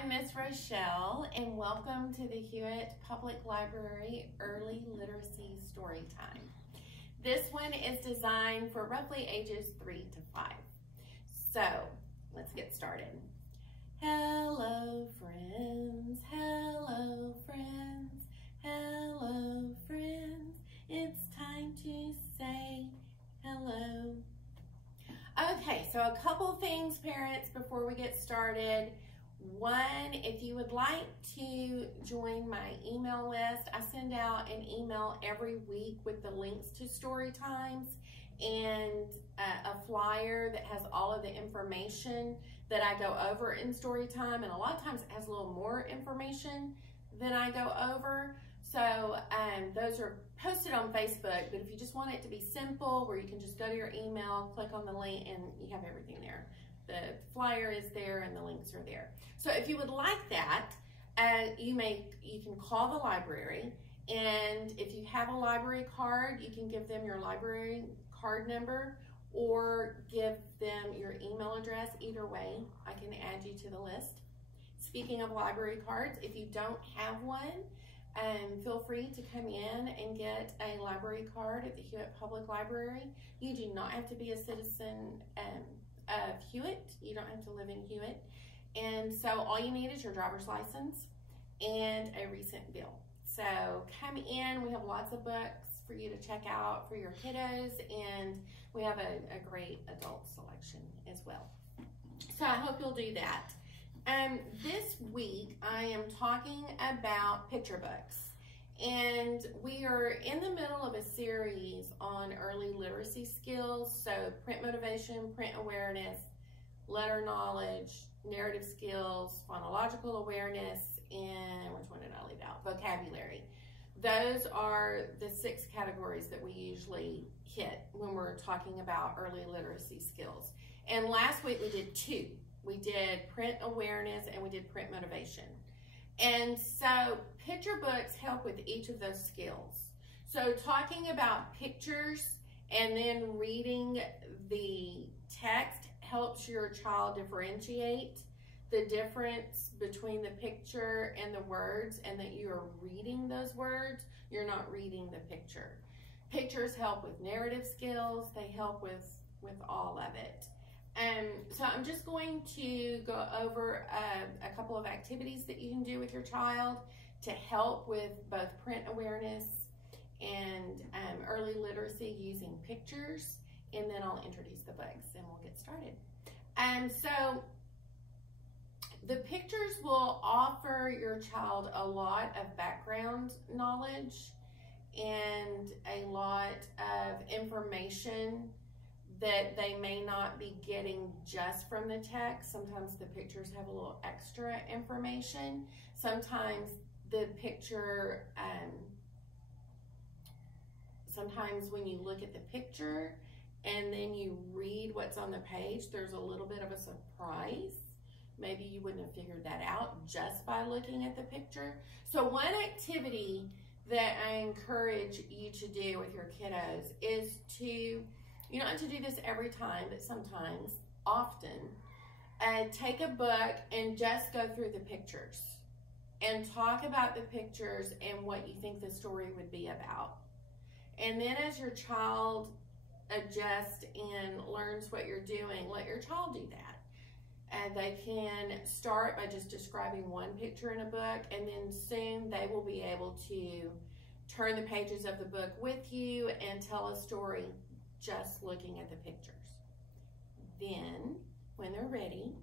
I'm Miss Rochelle, and welcome to the Hewitt Public Library Early Literacy Storytime. This one is designed for roughly ages 3 to 5. So, let's get started. Hello, friends. Hello, friends. Hello, friends. It's time to say hello. Okay, so a couple things, parents, before we get started. One, if you would like to join my email list, I send out an email every week with the links to story times and a flyer that has all of the information that I go over in story time, and a lot of times it has a little more information than I go over. So those are posted on Facebook, but if you just want it to be simple, where you can just go to your email, click on the link, and you have everything there. The flyer is there and the links are there. So if you would like that, you can call the library, and if you have a library card, you can give them your library card number or give them your email address. Either way, I can add you to the list. Speaking of library cards, if you don't have one, feel free to come in and get a library card at the Hewitt Public Library. You do not have to be a citizen of Hewitt. You don't have to live in Hewitt. And so all you need is your driver's license and a recent bill. So come in. We have lots of books for you to check out for your kiddos, and we have a great adult selection as well. So I hope you'll do that. This week I am talking about picture books, and we are in the middle of a series on early literacy skills. So print motivation, print awareness, letter knowledge, narrative skills, phonological awareness, and which one did I leave out? Vocabulary. Those are the 6 categories that we usually hit when we're talking about early literacy skills. And last week we did 2. We did print awareness and we did print motivation. And so picture books help with each of those skills. So talking about pictures and then reading the text helps your child differentiate the difference between the picture and the words, and that you are reading those words, you're not reading the picture. Pictures help with narrative skills, they help with all of it. So I'm just going to go over a couple of activities that you can do with your child to help with both print awareness and early literacy using pictures, and then I'll introduce the books and we'll get started. So the pictures will offer your child a lot of background knowledge and a lot of information that they may not be getting just from the text. Sometimes the pictures have a little extra information. Sometimes the picture, sometimes when you look at the picture and then you read what's on the page, there's a little bit of a surprise. Maybe you wouldn't have figured that out just by looking at the picture. So one activity that I encourage you to do with your kiddos is to, you don't have to do this every time, but sometimes, often, take a book and just go through the pictures and talk about the pictures and what you think the story would be about. And then as your child adjusts and learns what you're doing, let your child do that. And they can start by just describing one picture in a book, and then soon they will be able to turn the pages of the book with you and tell a story just looking at the pictures. Then, when they're ready,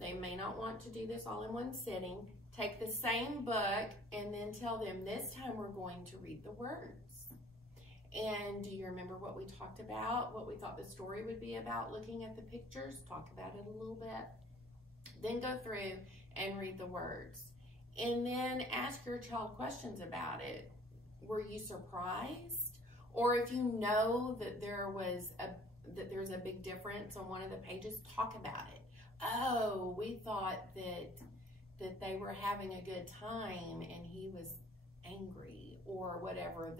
they may not want to do this all in one sitting. Take the same book and then tell them, this time we're going to read the words. And do you remember what we talked about, what we thought the story would be about looking at the pictures? Talk about it a little bit. Then go through and read the words. And then ask your child questions about it. Were you surprised? Or if you know that there's a big difference on one of the pages, talk about it. Oh, we thought that they were having a good time and he was angry, or whatever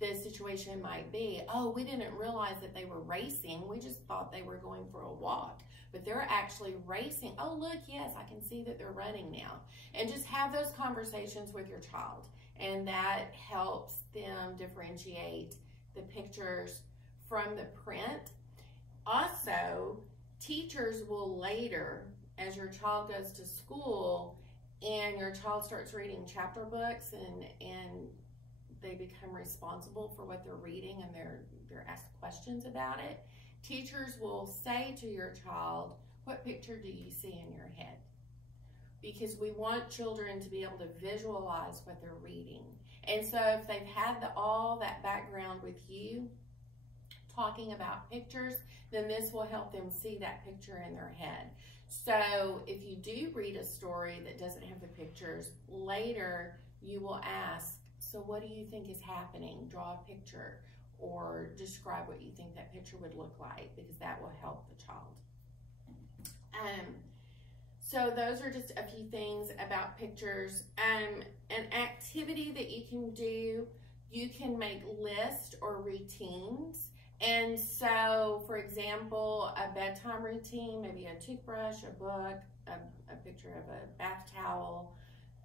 the situation might be, oh, we didn't realize that they were racing. We just thought they were going for a walk, but they're actually racing. Oh, look, yes, I can see that they're running now. And just have those conversations with your child, and that helps them differentiate the pictures from the print. Also, teachers will later, as your child goes to school and your child starts reading chapter books and they become responsible for what they're reading and they're asked questions about it, teachers will say to your child, what picture do you see in your head? Because we want children to be able to visualize what they're reading. And so if they've had all that background with you talking about pictures, then this will help them see that picture in their head. So if you do read a story that doesn't have the pictures, later you will ask, so what do you think is happening? Draw a picture or describe what you think that picture would look like, because that will help the child. So those are just a few things about pictures. An activity that you can do, you can make lists or routines. And so, for example, a bedtime routine, maybe a toothbrush, a book, a picture of a bath towel,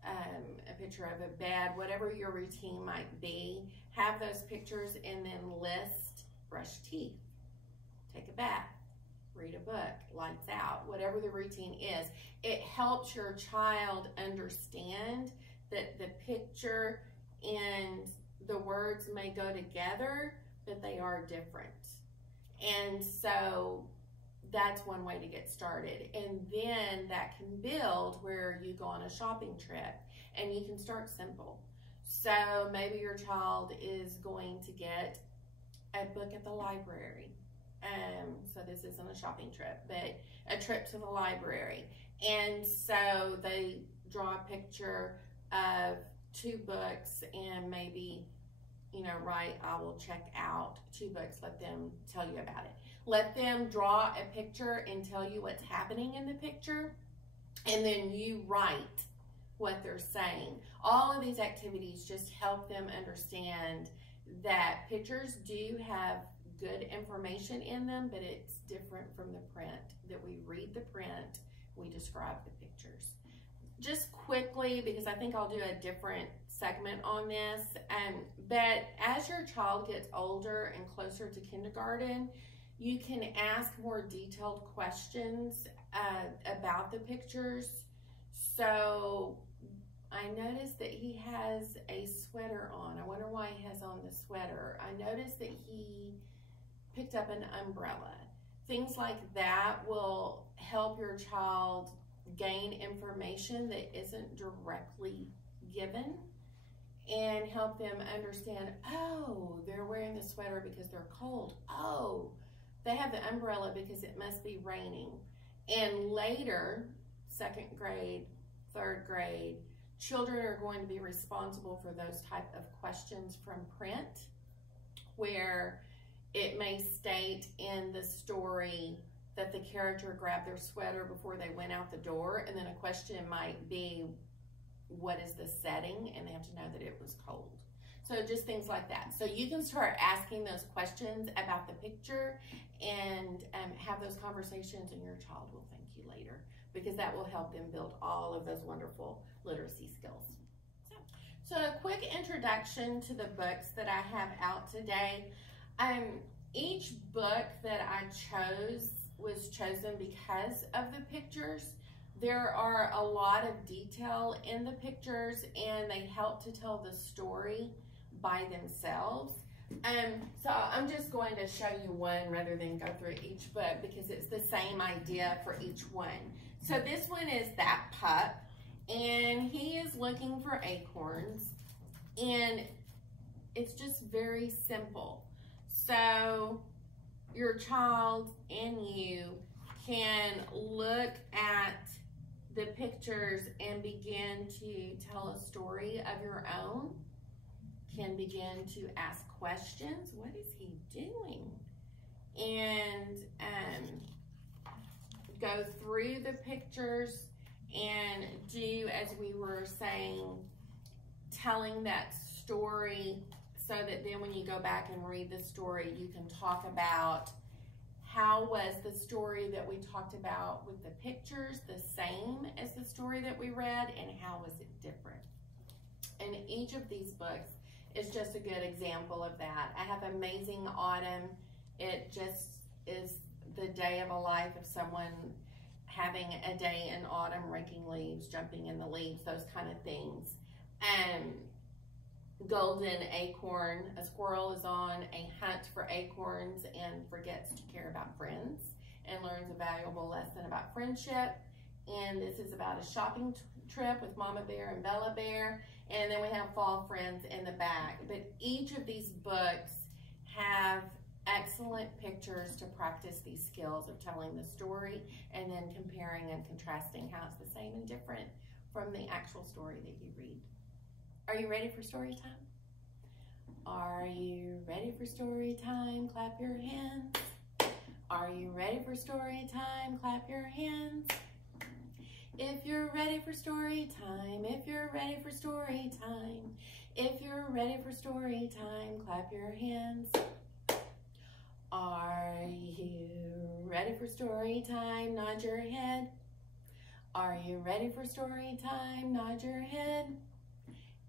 a picture of a bed, whatever your routine might be, have those pictures and then list: brush teeth, take a bath, read a book, lights out, whatever the routine is. It helps your child understand that the picture and the words may go together, but they are different. And so that's one way to get started. And then that can build where you go on a shopping trip, and you can start simple. So maybe your child is going to get a book at the library. So this isn't a shopping trip, but a trip to the library. And so they draw a picture of 2 books and maybe, you know, write, I will check out 2 books. Let them tell you about it. Let them draw a picture and tell you what's happening in the picture, and then you write what they're saying. All of these activities just help them understand that pictures do have good information in them, but it's different from the print, that we read the print, we describe the pictures. Just quickly, because I think I'll do a different segment on this, but as your child gets older and closer to kindergarten, you can ask more detailed questions about the pictures. So I noticed that he has a sweater on. I wonder why he has on the sweater. I noticed that he picked up an umbrella. Things like that will help your child gain information that isn't directly given, and help them understand, oh, they're wearing the sweater because they're cold. Oh, they have the umbrella because it must be raining. And later, 2nd grade, 3rd grade, children are going to be responsible for those type of questions from print, where it may state in the story that the character grabbed their sweater before they went out the door, and then a question might be, what is the setting? And they have to know that it was cold. So just things like that. So you can start asking those questions about the picture and have those conversations, and your child will thank you later, because that will help them build all of those wonderful literacy skills. So a quick introduction to the books that I have out today. Each book that I chose was chosen because of the pictures. There are a lot of detail in the pictures, and they help to tell the story by themselves. So I'm just going to show you one rather than go through each book, because it's the same idea for each one. So this one is That Pup, and he is looking for acorns, and it's just very simple. So your child and you can look at the pictures and begin to tell a story of your own, can begin to ask questions. What is he doing? And go through the pictures and do, as we were saying, telling that story so that then when you go back and read the story, you can talk about how was the story that we talked about with the pictures the same as the story that we read, and how was it different? And each of these books is just a good example of that. I have Amazing Autumn. It just is the day of a life of someone having a day in autumn, raking leaves, jumping in the leaves, those kind of things. Golden Acorn, a squirrel is on a hunt for acorns and forgets to care about friends and learns a valuable lesson about friendship. And this is about a shopping trip with Mama Bear and Bella Bear. And then we have Fall Friends in the back. But each of these books have excellent pictures to practice these skills of telling the story and then comparing and contrasting how it's the same and different from the actual story that you read. Are you ready for story time? Are you ready for story time? Clap your hands. Are you ready for story time? Clap your hands. If you're ready for story time, if you're ready for story time, if you're ready for story time, clap your hands. Are you ready for story time? Nod your head. Are you ready for story time? Nod your head.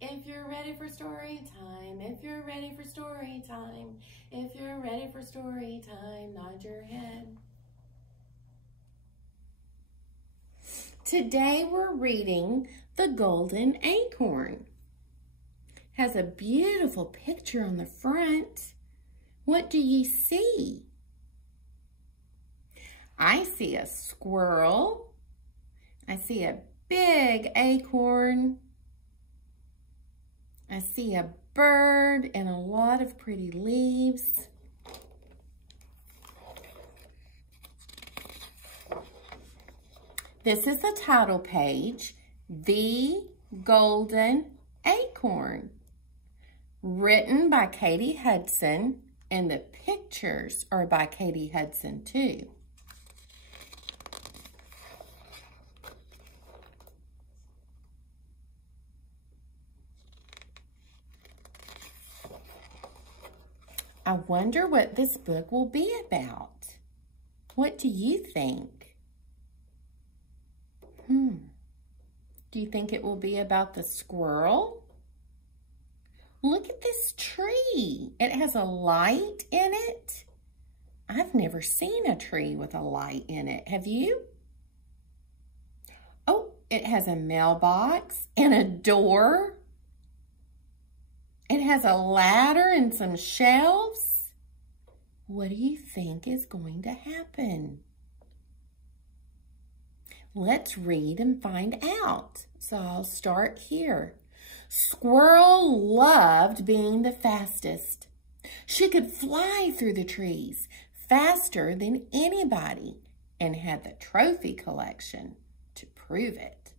If you're ready for story time, if you're ready for story time, if you're ready for story time, nod your head. Today we're reading The Golden Acorn. Has a beautiful picture on the front. What do you see? I see a squirrel. I see a big acorn. I see a bird and a lot of pretty leaves. This is the title page, The Golden Acorn, written by Katy Hudson, and the pictures are by Katy Hudson too. I wonder what this book will be about. What do you think? Do you think it will be about the squirrel? Look at this tree. It has a light in it. I've never seen a tree with a light in it. Have you? Oh, it has a mailbox and a door. It has a ladder and some shelves. What do you think is going to happen? Let's read and find out. So I'll start here. Squirrel loved being the fastest. She could fly through the trees faster than anybody and had the trophy collection to prove it.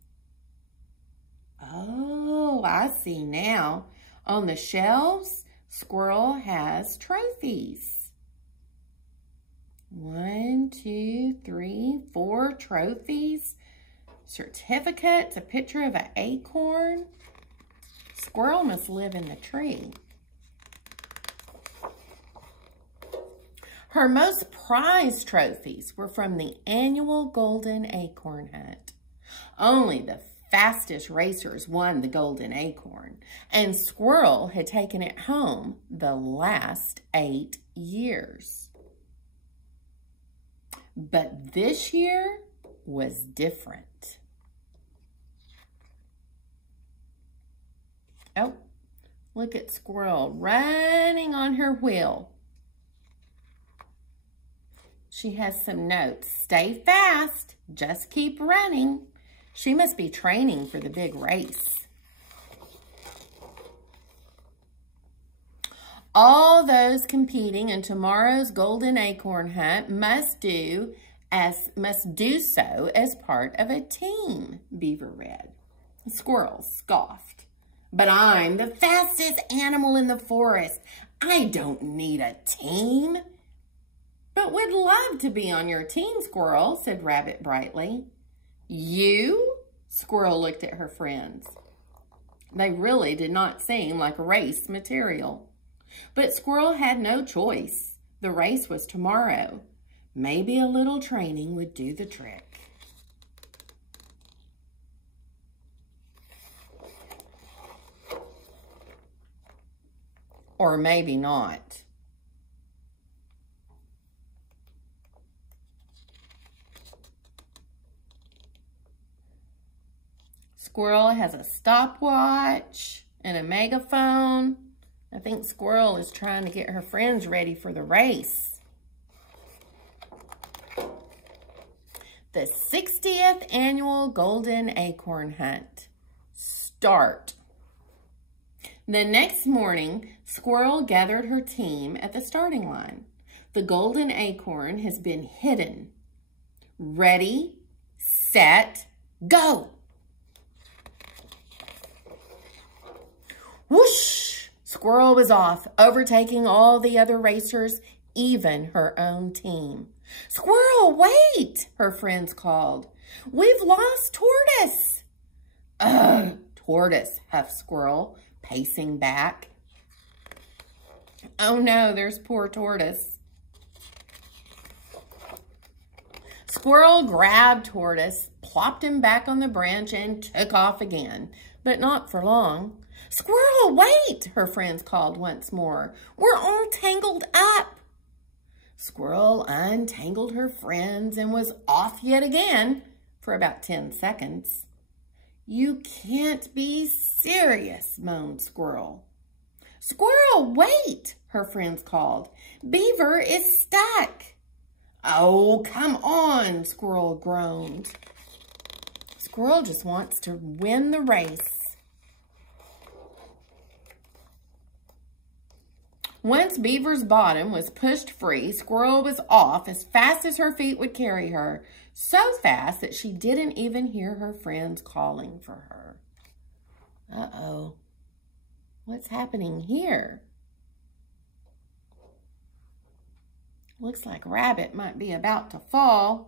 Oh, I see now. On the shelves, Squirrel has trophies. 1, 2, 3, 4 trophies, certificates, a picture of an acorn. Squirrel must live in the tree. Her most prized trophies were from the annual Golden Acorn Hunt. Only the fastest racers won the Golden Acorn, and Squirrel had taken it home the last 8 years. But this year was different. Oh, look at Squirrel running on her wheel. She has some notes. Stay fast, just keep running. She must be training for the big race. All those competing in tomorrow's Golden Acorn Hunt must do so as part of a team, Beaver read. Squirrel scoffed. But I'm the fastest animal in the forest. I don't need a team. But would love to be on your team, Squirrel, said Rabbit brightly. You? Squirrel looked at her friends. They really did not seem like race material. But Squirrel had no choice. The race was tomorrow. Maybe a little training would do the trick. Or maybe not. Squirrel has a stopwatch and a megaphone. I think Squirrel is trying to get her friends ready for the race. The 60th annual Golden Acorn Hunt. Start. The next morning, Squirrel gathered her team at the starting line. The Golden Acorn has been hidden. Ready, set, go! Whoosh! Squirrel was off, overtaking all the other racers, even her own team. Squirrel, wait! Her friends called. We've lost Tortoise. Ugh, Tortoise, huffed Squirrel, pacing back. Oh no, there's poor Tortoise. Squirrel grabbed Tortoise, plopped him back on the branch, and took off again, but not for long. Squirrel, wait, her friends called once more. We're all tangled up. Squirrel untangled her friends and was off yet again for about 10 seconds. You can't be serious, moaned Squirrel. Squirrel, wait, her friends called. Beaver is stuck. Oh, come on, Squirrel groaned. Squirrel just wants to win the race. Once Beaver's bottom was pushed free, Squirrel was off as fast as her feet would carry her, so fast that she didn't even hear her friends calling for her. Uh-oh. What's happening here? Looks like Rabbit might be about to fall.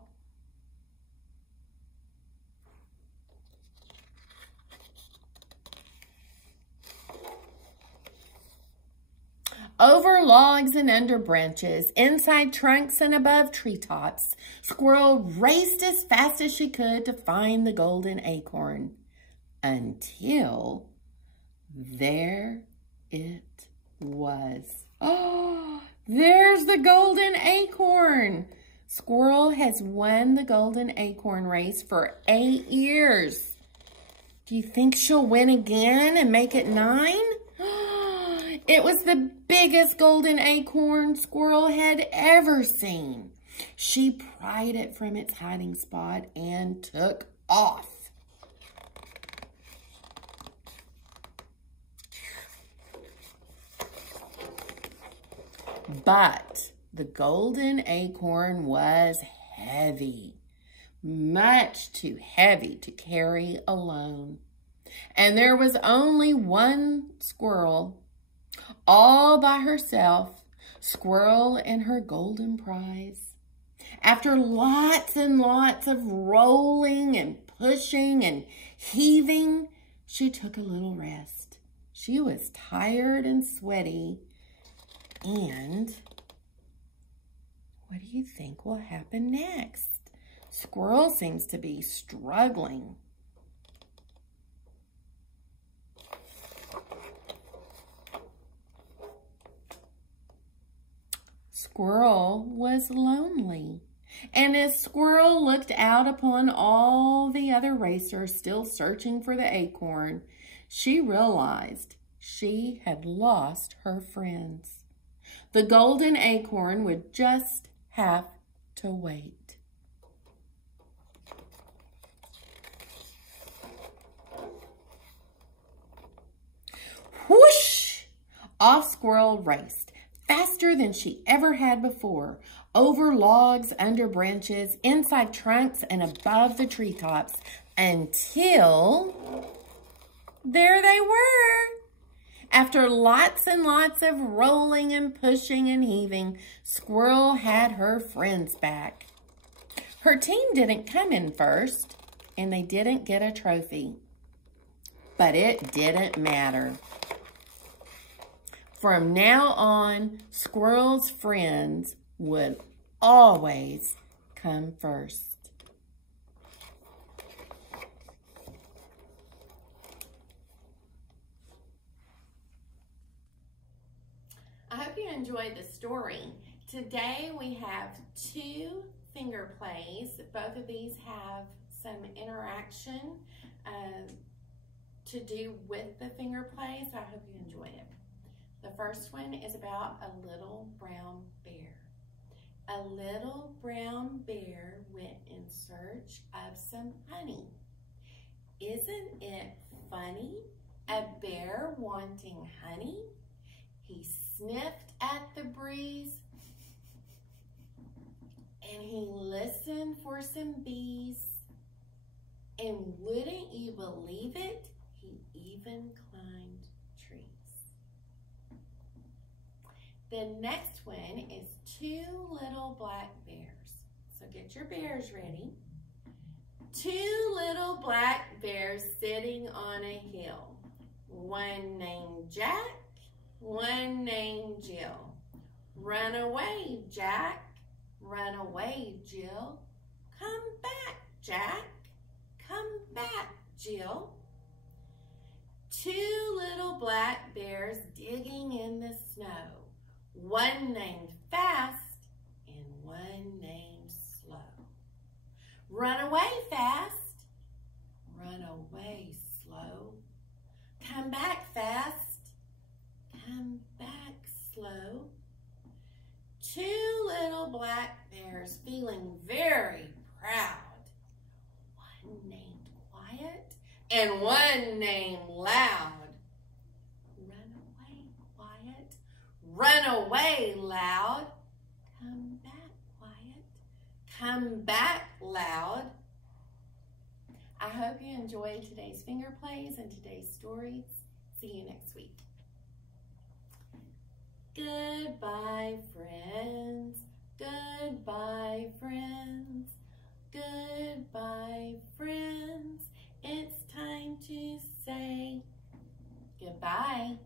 Over logs and under branches, inside trunks and above treetops, Squirrel raced as fast as she could to find the golden acorn. Until there it was. Oh, there's the golden acorn. Squirrel has won the golden acorn race for 8 years. Do you think she'll win again and make it 9? It was the biggest golden acorn Squirrel had ever seen. She pried it from its hiding spot and took off. But the golden acorn was heavy, much too heavy to carry alone. And there was only one squirrel, all by herself, Squirrel and her golden prize. After lots and lots of rolling and pushing and heaving, she took a little rest. She was tired and sweaty. And what do you think will happen next? Squirrel seems to be struggling. Squirrel was lonely. And as Squirrel looked out upon all the other racers still searching for the acorn, she realized she had lost her friends. The golden acorn would just have to wait. Whoosh! Off Squirrel raced, faster than she ever had before, over logs, under branches, inside trunks, and above the treetops, until there they were. After lots and lots of rolling and pushing and heaving, Squirrel had her friends back. Her team didn't come in first, and they didn't get a trophy. But it didn't matter. From now on, Squirrel's friends would always come first. I hope you enjoyed the story. Today we have 2 finger plays. Both of these have some interaction to do with the finger play, so I hope you enjoy it. The first one is about a little brown bear. A little brown bear went in search of some honey. Isn't it funny? A bear wanting honey? He sniffed at the breeze and he listened for some bees. And wouldn't you believe it? He even climbed trees. The next one is 2 little black bears. So get your bears ready. 2 little black bears sitting on a hill. One named Jack, one named Jill. Run away, Jack. Run away, Jill. Come back, Jack. Come back, Jill. 2 little black bears digging in the snow. One named Fast and one named Slow. Run away, Fast. Run away, Slow. Come back, Fast. Come back, Slow. 2 little black bears feeling very proud. One named Quiet and one named Loud. Run away, Quiet. Run away, Loud. Come back, Quiet. Come back, Loud. I hope you enjoyed today's finger plays and today's stories. See you next week. Goodbye, friends. Goodbye, friends. Goodbye, friends. It's time to say goodbye.